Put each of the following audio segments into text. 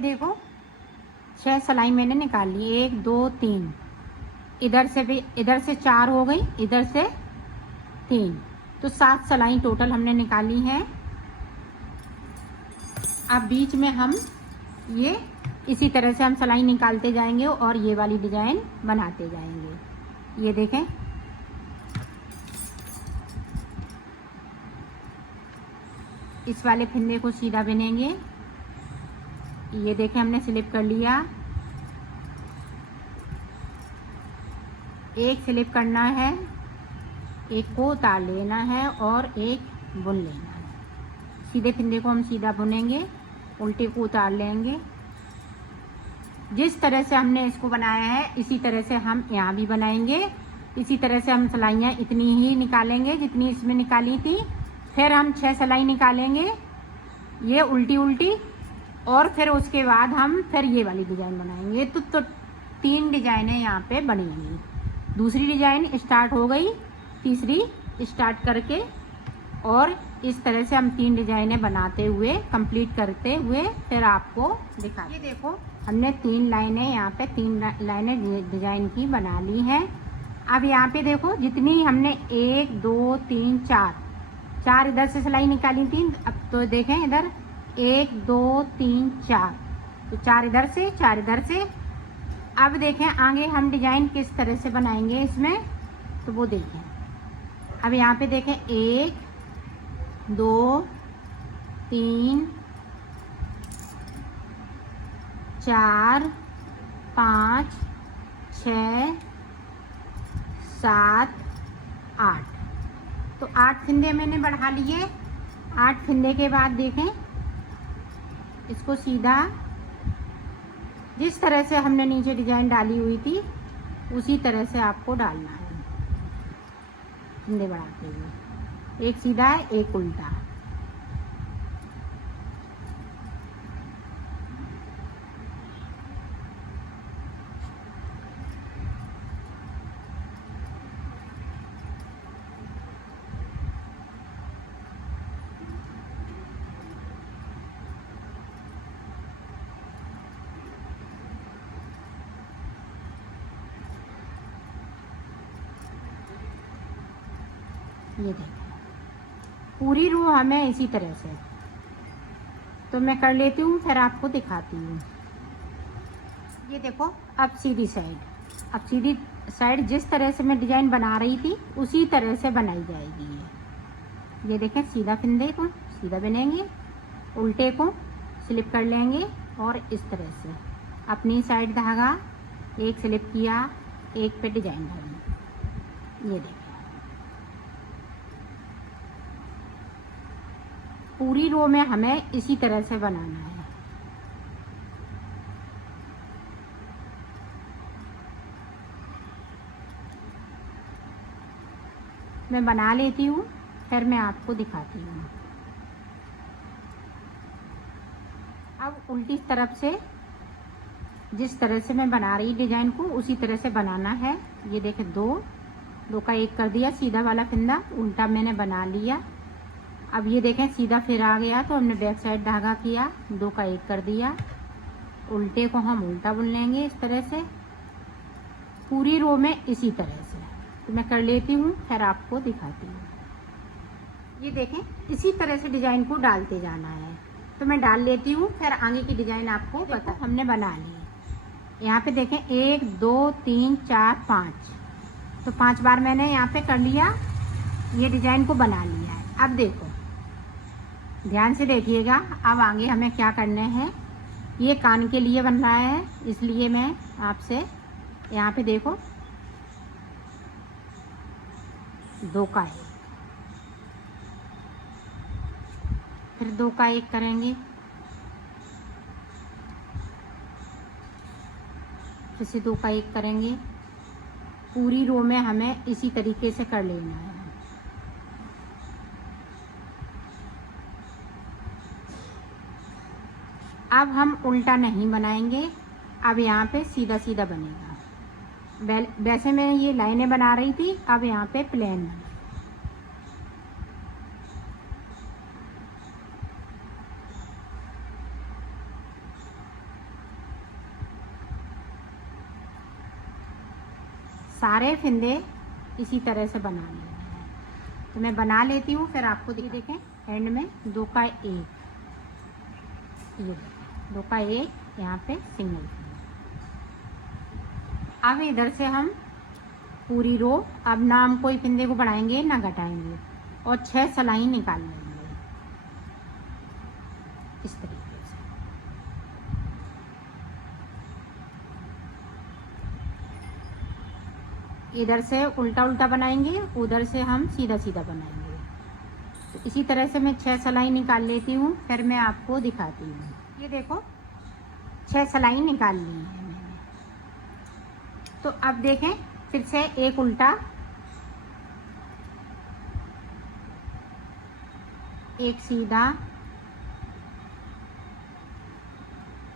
देखो 6 सिलाई मैंने निकाल ली, 1 2 3, इधर से भी, इधर से 4 हो गई, इधर से 3, तो 7 सिलाई टोटल हमने निकाली है। अब बीच में हम ये इसी तरह से हम सिलाई निकालते जाएंगे और ये वाली डिजाइन बनाते जाएंगे। ये देखें, इस वाले फंदे को सीधा बिनेंगे। ये देखें, हमने स्लिप कर लिया, एक स्लिप करना है, एक को उतार लेना है और एक बुन लेना है। सीधे फंदे को हम सीधा बुनेंगे, उल्टे को उतार लेंगे। जिस तरह से हमने इसको बनाया है इसी तरह से हम यहाँ भी बनाएंगे। इसी तरह से हम सिलाइयाँ इतनी ही निकालेंगे जितनी इसमें निकाली थी। फिर हम 6 सिलाई निकालेंगे, ये उल्टी उल्टी, और फिर उसके बाद हम फिर ये वाली डिजाइन बनाएंगे। तो 3 डिजाइनें यहाँ पे बनेंगी। दूसरी डिजाइन स्टार्ट हो गई, तीसरी स्टार्ट करके, और इस तरह से हम 3 डिजाइनें बनाते हुए कंप्लीट करते हुए फिर आपको दिखा। ये देखो, हमने 3 लाइनें यहाँ पे 3 लाइनें डिजाइन की बना ली हैं। अब यहाँ पे देखो, जितनी हमने 1 2 3 4 इधर से सिलाई निकाली थी। अब तो देखें इधर 1 2 3 4, तो 4 इधर से 4 इधर से। अब देखें आगे हम डिजाइन किस तरह से बनाएंगे इसमें, तो वो देखें। अब यहाँ पे देखें 1 2 3 4 5 6 7 8, तो 8 फंदे मैंने बढ़ा लिए। 8 फंदे के बाद देखें, इसको सीधा जिस तरह से हमने नीचे डिजाइन डाली हुई थी उसी तरह से आपको डालना है, फंदे बढ़ाते हुए। एक सीधा है, एक उल्टा। ये देखो, पूरी रो हमें इसी तरह से, तो मैं कर लेती हूँ फिर आपको दिखाती हूँ। ये देखो, अब सीधी साइड जिस तरह से मैं डिजाइन बना रही थी उसी तरह से बनाई जाएगी। ये देखें, सीधा फंदे को सीधा बिनेंगे, उल्टे को स्लिप कर लेंगे और इस तरह से अपनी साइड धागा एक स्लिप किया, एक पे डिजाइन डाली। ये देखें, पूरी रो में हमें इसी तरह से बनाना है। मैं बना लेती हूँ फिर मैं आपको दिखाती हूँ। अब उल्टी तरफ से जिस तरह से मैं बना रही डिजाइन को उसी तरह से बनाना है। ये देखें, 2 का 1 कर दिया, सीधा वाला फंदा उल्टा मैंने बना लिया। अब ये देखें, सीधा फिर आ गया तो हमने बैक साइड धागा किया, 2 का 1 कर दिया, उल्टे को हम उल्टा बुन लेंगे इस तरह से पूरी रो में इसी तरह से। तो मैं कर लेती हूँ फिर आपको दिखाती हूँ। ये देखें, इसी तरह से डिजाइन को डालते जाना है, तो मैं डाल लेती हूँ फिर आगे की डिजाइन आपको पता। हमने बना ली। यहाँ पे देखें 1 2 3 4 5, तो 5 बार मैंने यहाँ पे कर लिया, ये डिजाइन को बना लिया है। अब देखो, ध्यान से देखिएगा, अब आगे हमें क्या करना है। ये कान के लिए बन रहा है, इसलिए मैं आपसे यहाँ पे देखो 2 का 1, फिर 2 का 1 करेंगे, फिर से 2 का 1 करेंगे। पूरी रो में हमें इसी तरीके से कर लेना है। अब हम उल्टा नहीं बनाएंगे, अब यहाँ पे सीधा सीधा बनेगा। वैसे मैं ये लाइनें बना रही थी, अब यहाँ पे प्लेन है। सारे फिंदे इसी तरह से बना लेने हैं। तो मैं बना लेती हूँ, फिर आपको देखें एंड में 2 का 1, ये 2 का 1 यहाँ पे सिंगल फिंदे। अब इधर से हम पूरी रो, अब ना हम कोई फिंदे को बढ़ाएंगे ना घटाएंगे, और 6 सिलाई निकाल लेंगे इस तरीके से। इधर से उल्टा उल्टा बनाएंगे, उधर से हम सीधा सीधा बनाएंगे। तो इसी तरह से मैं 6 सिलाई निकाल लेती हूँ, फिर मैं आपको दिखाती हूँ। ये देखो 6 सिलाई निकाल ली है मैंने। तो अब देखें फिर से एक उल्टा, एक सीधा,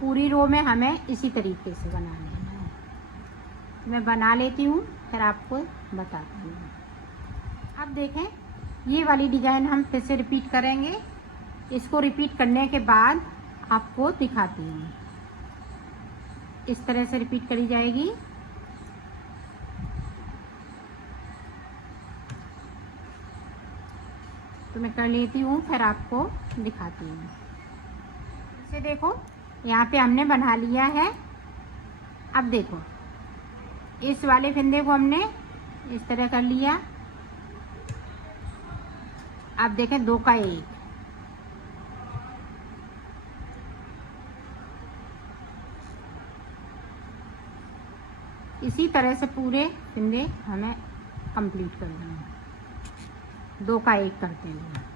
पूरी रो में हमें इसी तरीके से बनाना है। मैं बना लेती हूँ, फिर आपको बताती हूँ। अब देखें ये वाली डिज़ाइन हम फिर से रिपीट करेंगे। इसको रिपीट करने के बाद आपको दिखाती हूँ। इस तरह से रिपीट करी जाएगी। तो मैं कर लेती हूँ, फिर आपको दिखाती हूँ। इसे देखो यहाँ पे हमने बना लिया है। अब देखो इस वाले फंदे को हमने इस तरह कर लिया। अब देखें 2 का 1, इसी तरह से पूरे फंदे हमें कंप्लीट करने हैं 2 का 1 करते हुए।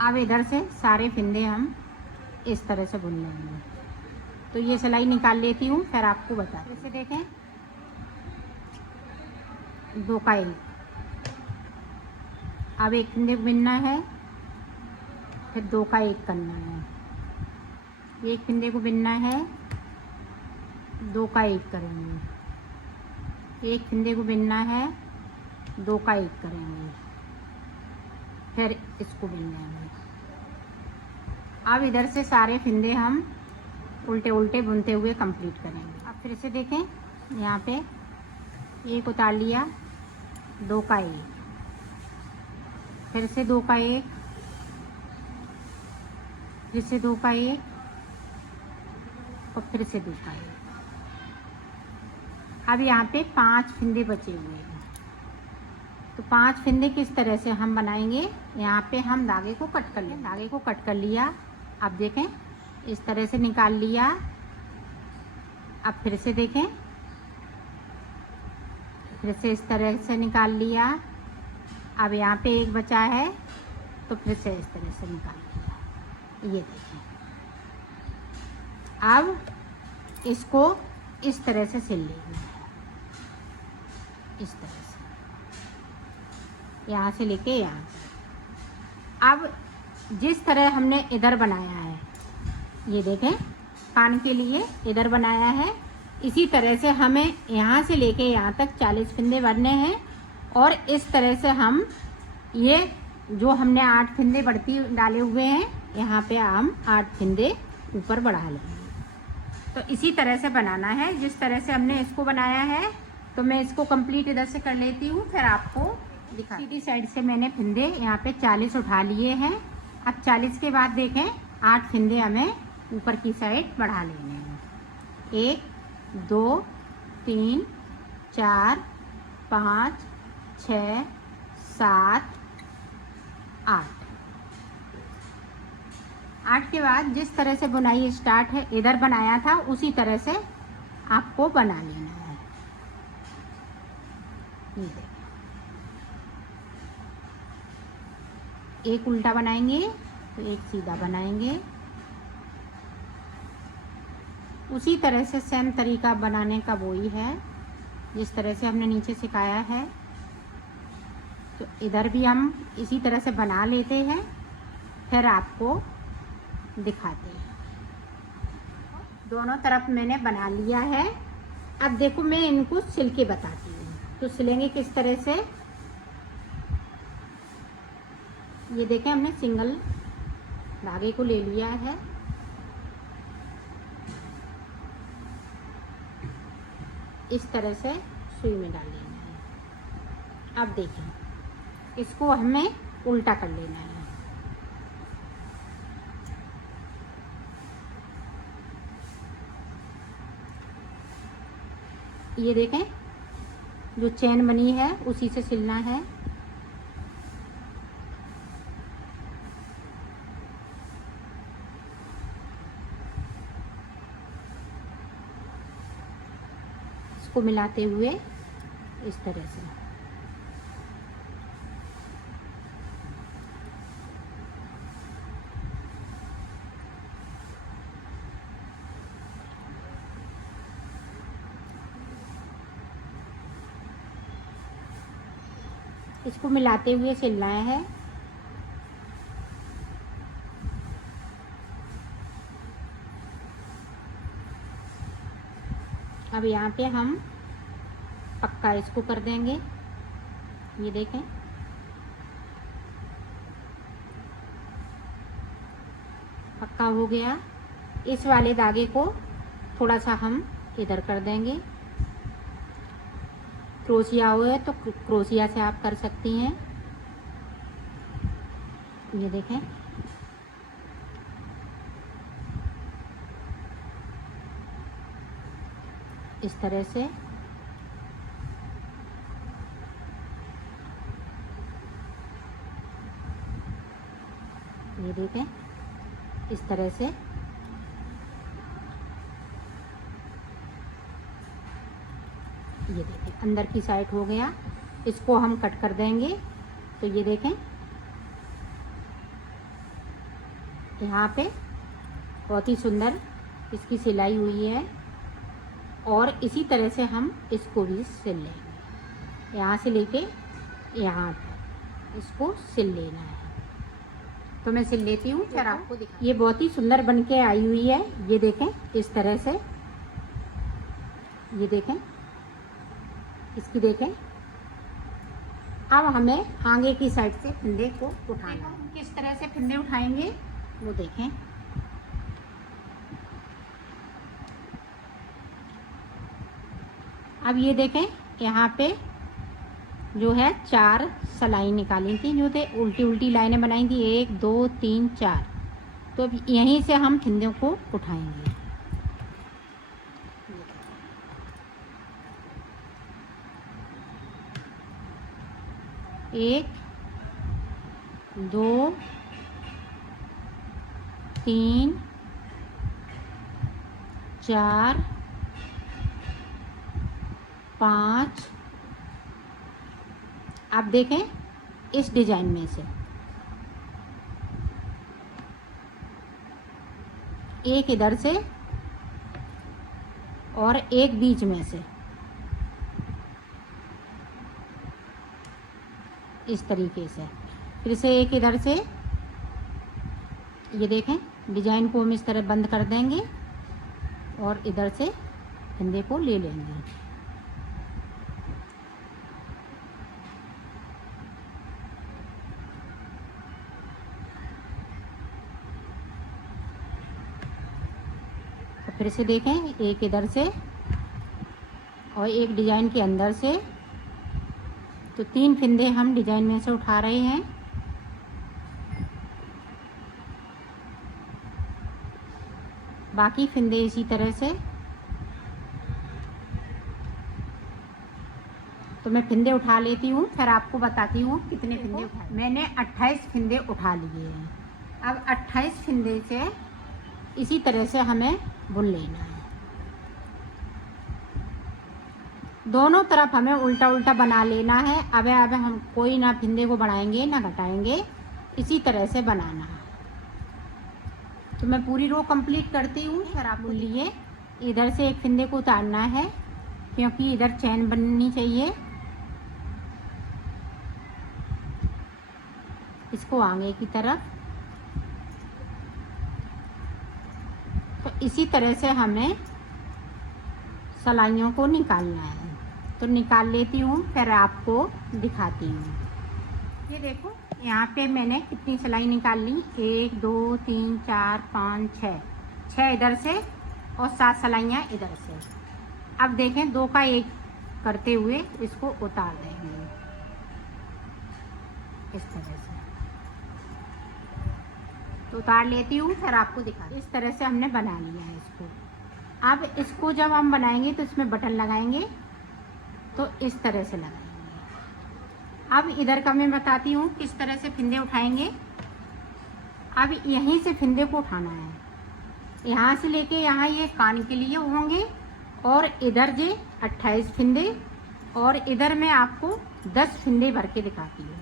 अब इधर से सारे फिंदे हम इस तरह से बुन लेंगे। तो ये सिलाई निकाल लेती हूँ, फिर आपको बता। इसे देखें 2 का 1, अब एक फिंदे को बुनना है, फिर 2 का 1 करना है, एक फिंदे को बुनना है, 2 का 1 करेंगे, एक फिंदे को बुनना है, 2 का 1 करेंगे, फिर इसको बुन लेंगे। अब इधर से सारे फिंदे हम उल्टे उल्टे बुनते हुए कंप्लीट करेंगे। अब फिर से देखें यहाँ पे एक उतार लिया, 2 का 1, फिर से 2 का 1, फिर से 2 का 1 और फिर से 2 का 1। अब यहाँ पे 5 फिंदे बचे हुए हैं। तो 5 फिंदे किस तरह से हम बनाएंगे, यहाँ पे हम धागे को कट कर लें। धागे को कट कर लिया, अब देखें इस तरह से निकाल लिया। अब फिर से देखें, फिर से इस तरह से निकाल लिया। अब यहाँ पे एक बचा है, तो फिर से इस तरह से निकाल लिया। ये देखें, अब इसको इस तरह से सिल लेंगे, इस तरह से यहाँ से लेके यहाँ। अब जिस तरह हमने इधर बनाया है, ये देखें कान के लिए इधर बनाया है, इसी तरह से हमें यहाँ से लेके यहाँ तक 40 फिंदे भरने हैं। और इस तरह से हम ये जो हमने 8 फिंदे बढ़ती डाले हुए हैं, यहाँ पे हम 8 फिंदे ऊपर बढ़ा लेंगे। तो इसी तरह से बनाना है जिस तरह से हमने इसको बनाया है। तो मैं इसको कंप्लीट इधर से कर लेती हूँ, फिर आपको दिखा। सीधी साइड से मैंने फिंदे यहाँ पे 40 उठा लिए हैं। अब 40 के बाद देखें 8 फिंदे हमें ऊपर की साइड बढ़ा लेने हैं। 1 2 3 4 5 6 7 8। 8 के बाद जिस तरह से बुनाई स्टार्ट है इधर बनाया था, उसी तरह से आपको बना लेना है। ये देखिए, एक उल्टा बनाएंगे तो एक सीधा बनाएंगे, उसी तरह से सेम तरीका बनाने का वही है जिस तरह से हमने नीचे सिखाया है। तो इधर भी हम इसी तरह से बना लेते हैं, फिर आपको दिखाते हैं। दोनों तरफ मैंने बना लिया है। अब देखो मैं इनको सिल के बताती हूँ। तो सिलेंगे किस तरह से, ये देखें हमने सिंगल धागे को ले लिया है। इस तरह से सुई में डाल लेना है। अब देखें इसको हमें उल्टा कर लेना है। ये देखें जो चेन बनी है उसी से सिलना है। इसको मिलाते हुए इस तरह से इसको मिलाते हुए सिलना है। अब यहाँ पे हम पक्का इसको कर देंगे। ये देखें पक्का हो गया। इस वाले धागे को थोड़ा सा हम इधर कर देंगे। क्रोशिया हो तो क्रोशिया से आप कर सकती हैं। ये देखें इस तरह से ये देखें इस तरह से ये देखें अंदर की साइड हो गया। इसको हम कट कर देंगे। तो ये देखें यहाँ पे बहुत ही सुंदर इसकी सिलाई हुई है और इसी तरह से हम इसको भी सिल लेंगे। यहाँ से लेके यहाँ पे इसको सिल लेना है। तो मैं सिल लेती हूँ फिर आपको दिखा। ये बहुत ही सुंदर बन के आई हुई है। ये देखें इस तरह से ये देखें इसकी देखें। अब हमें आगे की साइड से फंदे को उठाना है। किस तरह से फंदे उठाएंगे वो देखें। अब ये देखें यहाँ पे जो है 4 सलाई निकाली थी, जो थे उल्टी उल्टी लाइनें बनाई थी 1 2 3 4। तो अब यहीं से हम फंदों को उठाएंगे। 1 2 3 4 5। आप देखें इस डिजाइन में से एक इधर से और एक बीच में से इस तरीके से, फिर से एक इधर से। ये देखें डिजाइन को हम इस तरह बंद कर देंगे और इधर से फंदे को ले लेंगे। तो फिर से देखें एक इधर से और एक डिजाइन के अंदर से। तो 3 फंदे हम डिजाइन में से उठा रहे हैं। बाकी फंदे इसी तरह से। तो मैं फंदे उठा लेती हूँ फिर आपको बताती हूँ कितने फंदे उठाए। मैंने 28 फंदे उठा लिए हैं। अब 28 फंदे से इसी तरह से हमें बुन लेना है। दोनों तरफ हमें उल्टा उल्टा बना लेना है। अब हम कोई ना फंदे को बढ़ाएंगे ना घटाएंगे, इसी तरह से बनाना है। तो मैं पूरी रो कंप्लीट करती हूँ फिर आप लिए। इधर से एक फंदे को उतारना है क्योंकि इधर चैन बननी चाहिए। इसको आगे की तरफ। तो इसी तरह से हमें सिलाइयों को निकालना है। तो निकाल लेती हूँ, फिर आपको दिखाती हूँ। ये देखो यहाँ पे मैंने कितनी सिलाई निकाल ली, 1 2 3 4 5 6 इधर से और 7 सिलाइयाँ इधर से। अब देखें 2 का 1 करते हुए इसको उतार देंगे इस तरह से। तो उतार लेती हूँ, फिर आपको दिखा। इस तरह से हमने बना लिया है इसको। अब इसको जब हम बनाएंगे तो इसमें बटन लगाएंगे, तो इस तरह से लगाएंगे। अब इधर का मैं बताती हूँ किस तरह से फिंदे उठाएंगे। अब यहीं से फिंदे को उठाना है, यहाँ से लेके यहाँ ये कान के लिए होंगे और इधर जे 28 फिंदे और इधर मैं आपको 10 फिंदे भर के दिखाती हूँ।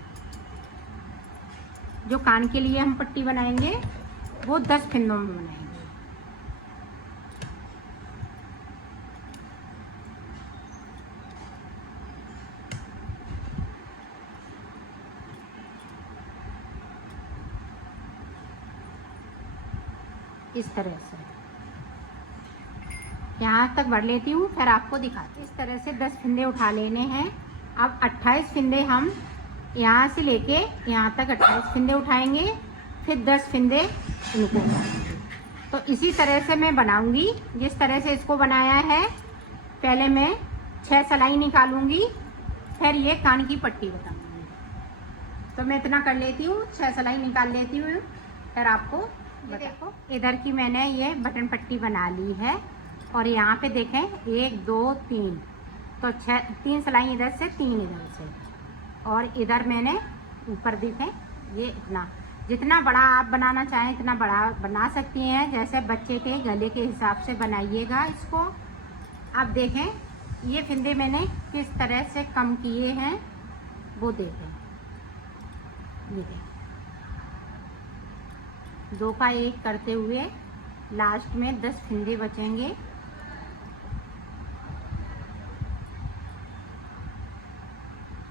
जो कान के लिए हम पट्टी बनाएंगे वो 10 फिंदों में बनाएंगे। इस तरह से यहाँ तक बढ़ लेती हूँ, फिर आपको दिखाती हूँ। इस तरह से 10 फिंदे उठा लेने हैं। अब 28 फिंदे हम यहाँ से लेके यहाँ तक 28 फिंदे उठाएंगे, फिर 10 फिंदे इनको उठाएंगे। तो इसी तरह से मैं बनाऊंगी जिस तरह से इसको बनाया है। पहले मैं 6 सिलाई निकालूंगी, फिर ये कान की पट्टी बताऊंगी। तो मैं इतना कर लेती हूँ, 6 सिलाई निकाल लेती हूँ, फिर आपको ये देखो इधर की मैंने ये बटन पट्टी बना ली है और यहाँ पे देखें 1 2 3, तो 3 सिलाई इधर से 3 इधर से और इधर मैंने ऊपर देखें ये इतना। जितना बड़ा आप बनाना चाहें इतना बड़ा बना सकती हैं, जैसे बच्चे के गले के हिसाब से बनाइएगा इसको। अब देखें ये फिंदे मैंने किस तरह से कम किए हैं वो देखें। ये देखें 2 का 1 करते हुए लास्ट में 10 फिंदे बचेंगे।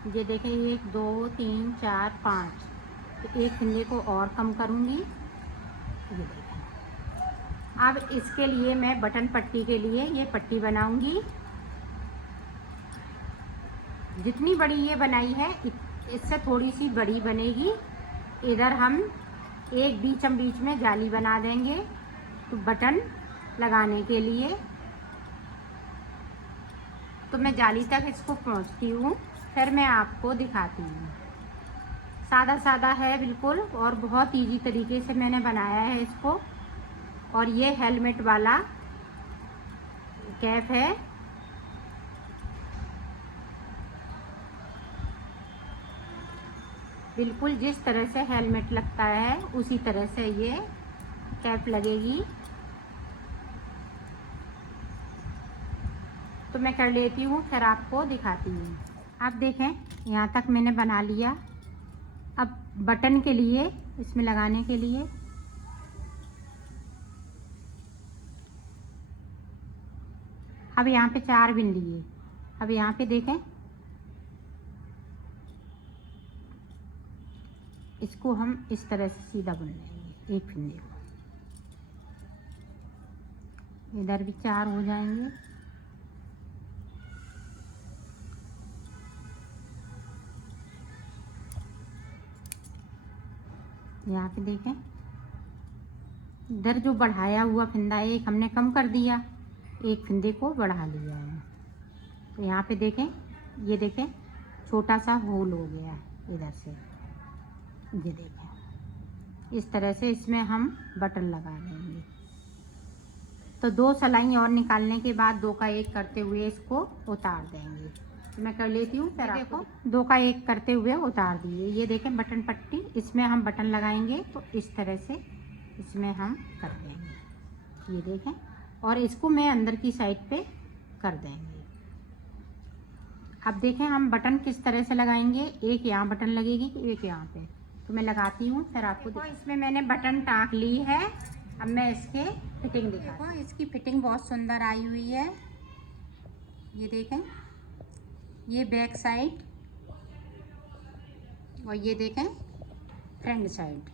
ये देखें 1 2 3 4 5, तो 1 फिंदे को और कम करूँगी। ये देखें। अब इसके लिए मैं बटन पट्टी के लिए ये पट्टी बनाऊंगी। जितनी बड़ी ये बनाई है इससे थोड़ी सी बड़ी बनेगी। इधर हम एक बीच में जाली बना देंगे तो बटन लगाने के लिए। तो मैं जाली तक इसको पहुंचती हूँ, फिर मैं आपको दिखाती हूँ। सादा सादा है बिल्कुल और बहुत इजी तरीके से मैंने बनाया है इसको। और ये हेलमेट वाला कैप है। बिल्कुल जिस तरह से हेलमेट लगता है उसी तरह से ये कैप लगेगी। तो मैं कर लेती हूँ, फिर आपको दिखाती हूँ। आप देखें यहाँ तक मैंने बना लिया। अब बटन के लिए इसमें लगाने के लिए अब यहाँ पे 4 बिन लिए। अब यहाँ पे देखें इसको हम इस तरह से सीधा बुन लेंगे। एक फिंदे को इधर भी 4 हो जाएंगे। यहाँ पे देखें इधर जो बढ़ाया हुआ फिंदा है एक हमने कम कर दिया, एक फिंदे को बढ़ा लिया है। तो यहाँ पे देखें ये देखें छोटा सा होल हो गया है इधर से। ये देखें इस तरह से इसमें हम बटन लगा देंगे। तो 2 सिलाई और निकालने के बाद 2 का 1 करते हुए इसको उतार देंगे। तो मैं कर लेती हूँ। फिर देखो 2 का 1 करते हुए उतार दिए। ये देखें बटन पट्टी, इसमें हम बटन लगाएंगे तो इस तरह से इसमें हम कर देंगे। ये देखें और इसको मैं अंदर की साइड पे कर देंगे। अब देखें हम बटन किस तरह से लगाएंगे। एक यहाँ बटन लगेगी, एक यहाँ पे। तो मैं लगाती हूँ, फिर आपको देखो इसमें मैंने बटन टाँक ली है अब मैं इसके फिटिंग देखो, इसकी फिटिंग बहुत सुंदर आई हुई है। ये देखें, ये बैक साइड और ये देखें फ्रंट साइड।